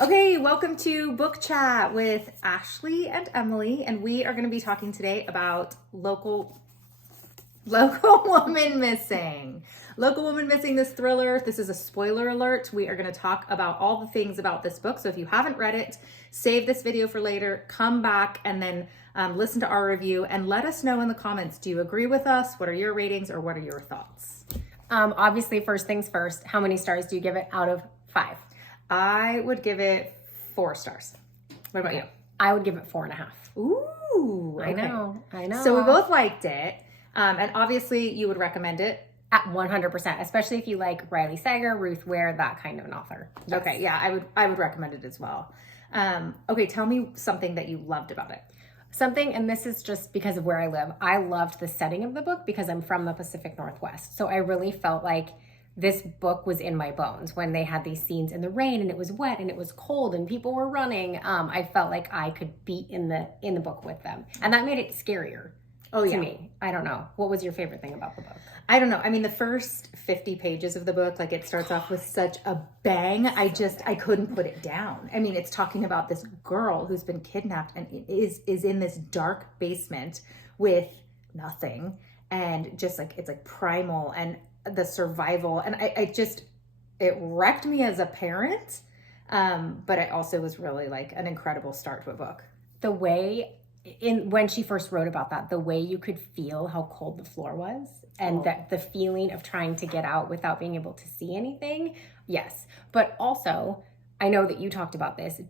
Okay, welcome to Book Chat with Ashley and Emily, and we are going to be talking today about Local Woman Missing. Local Woman Missing, this thriller. This is a spoiler alert. We are going to talk about all the things about this book. So if you haven't read it, save this video for later, come back and then listen to our review and let us know in the comments. Do you agree with us? What are your ratings or what are your thoughts? Obviously, first things first, how many stars do you give it out of 5? I would give it 4 stars. What about you? I would give it 4.5. Ooh, okay. I know. So we both liked it. And obviously you would recommend it. At 100%, especially if you like Riley Sager, Ruth Ware, that kind of an author. Yes. Okay, yeah, I would recommend it as well. Okay, tell me something that you loved about it. Something, and this is just because of where I live, I loved the setting of the book because I'm from the Pacific Northwest. So I really felt like this book was in my bones when they had these scenes in the rain and it was wet and it was cold and people were running. I felt like I could be in the book with them. And that made it scarier. Oh, yeah. To me. I don't know. What was your favorite thing about the book? I don't know. I mean, the first 50 pages of the book, like it starts off with such a bang. I couldn't put it down. I mean, it's talking about this girl who's been kidnapped and is in this dark basement with nothing. And just like, it's like primal and the survival. And it wrecked me as a parent. But it also was really like an incredible start to a book. The way when she first wrote about that, the way you could feel how cold the floor was and that the feeling of trying to get out without being able to see anything. Yes. But also, I know that you talked about this.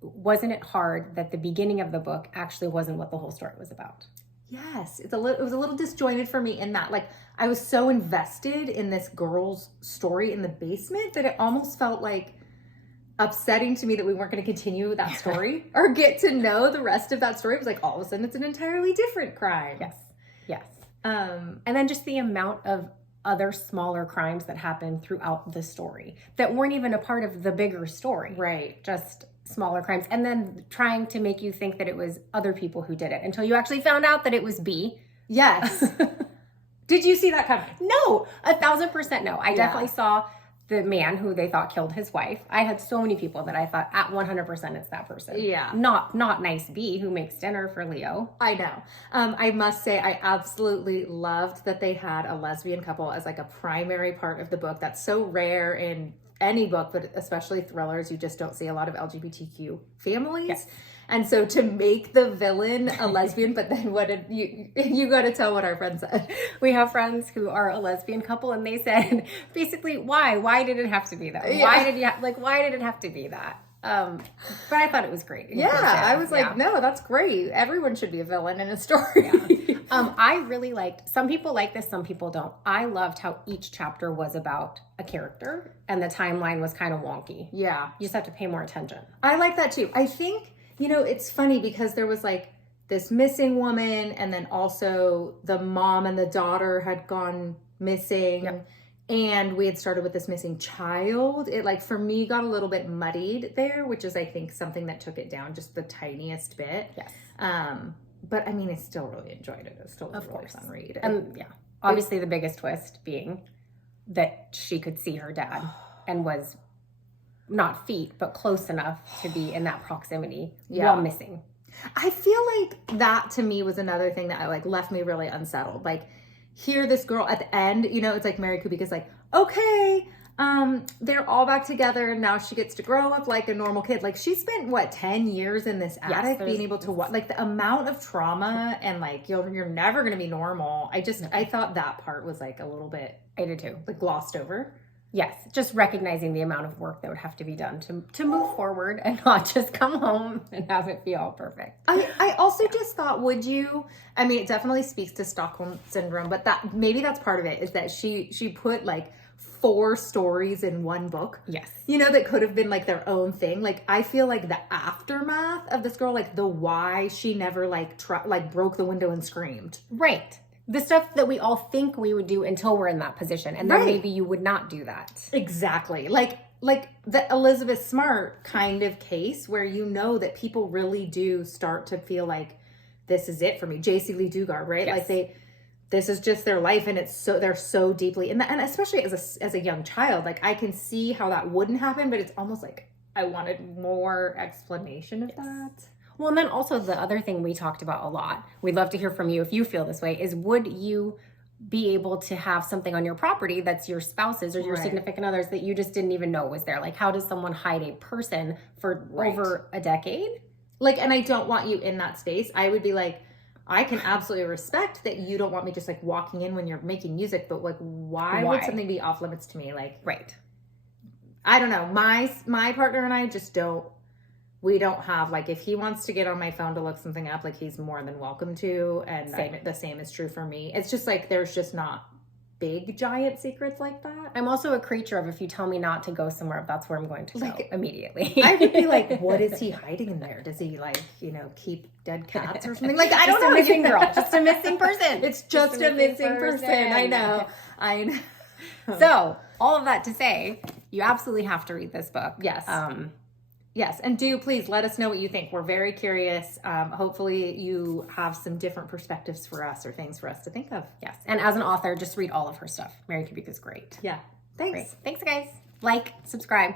Wasn't it hard that the beginning of the book actually wasn't what the whole story was about? Yes. It was a little disjointed for me in that, like, I was so invested in this girl's story in the basement that it almost felt like upsetting to me that we weren't going to continue that story or get to know the rest of that story. It was like, all of a sudden it's an entirely different crime. Yes. And then just the amount of other smaller crimes that happened throughout the story that weren't even a part of the bigger story. Right. Just smaller crimes. And then trying to make you think that it was other people who did it until you actually found out that it was B. Yes. Did you see that coming? No, 1,000% no. I definitely saw the man who they thought killed his wife. I had so many people that I thought at 100% it's that person. Yeah. Not nice B who makes dinner for Leo. I know. I must say I absolutely loved that they had a lesbian couple as like a primary part of the book. That's so rare in any book, but especially thrillers. You just don't see a lot of LGBTQ families. Yes. And so to make the villain a lesbian, but then what did you got to tell what our friend said. We have friends who are a lesbian couple and they said basically, why did it have to be that? Yeah. Why did it have to be that? But I thought it was great. Yeah, I was like, no, that's great. Everyone should be a villain in a story. Yeah. I really liked, some people like this, some people don't. I loved how each chapter was about a character and the timeline was kind of wonky. Yeah. You just have to pay more attention. I like that too. I think, it's funny because there was like this missing woman and then also the mom and the daughter had gone missing. Yep. And we had started with this missing child. It like for me got a little bit muddied there, which is I think something that took it down just the tiniest bit. Yes. But I mean, I still really enjoyed it. It still was a really fun read. And obviously the biggest twist being that she could see her dad and was not feet, but close enough to be in that proximity while missing. I feel like that to me was another thing that I like left me really unsettled. Like, hear this girl at the end, it's like Mary Kubica's like, okay, they're all back together and now she gets to grow up like a normal kid. Like she spent 10 years in this attic being able to watch, like the amount of trauma and like you're never going to be normal. I thought that part was like a little bit, I did too, like glossed over. Yes, just recognizing the amount of work that would have to be done to move forward and not just come home and have it be all perfect. I also just thought, it definitely speaks to Stockholm Syndrome, but that's part of it is that she put like 4 stories in one book. Yes. That could have been like their own thing. Like I feel like the aftermath of this girl, like the why she never broke the window and screamed. Right. The stuff that we all think we would do until we're in that position. And then maybe you would not do that. Exactly. Like the Elizabeth Smart kind of case where that people really do start to feel like this is it for me. J.C. Lee Dugard, right? Yes. Like this is just their life and they're so deeply in that. And especially as a young child, like I can see how that wouldn't happen, but it's almost like I wanted more explanation of that. Well, and then also the other thing we talked about a lot, we'd love to hear from you if you feel this way, is would you be able to have something on your property that's your spouse's or your significant others that you just didn't even know was there? Like, how does someone hide a person for over a decade? Like, and I don't want you in that space. I would be like, I can absolutely respect that you don't want me just like walking in when you're making music, but like, why would something be off limits to me? Like, I don't know. My partner and I just we don't have, like, if he wants to get on my phone to look something up, like, he's more than welcome to. And the same is true for me. It's just like, there's just not big giant secrets like that. I'm also a creature of, if you tell me not to go somewhere, that's where I'm going to go immediately. I would be like, what is he hiding in there? Does he, like, keep dead cats or something? Like, I don't know. Just a missing girl. Just a missing person. It's just a missing person. I know. So, all of that to say, you absolutely have to read this book. Yes. Yes, and do please let us know what you think. We're very curious. Hopefully you have some different perspectives for us or things for us to think of. Yes, and as an author, just read all of her stuff. Mary Kubica is great. Yeah, thanks. Great. Thanks, guys. Like, subscribe.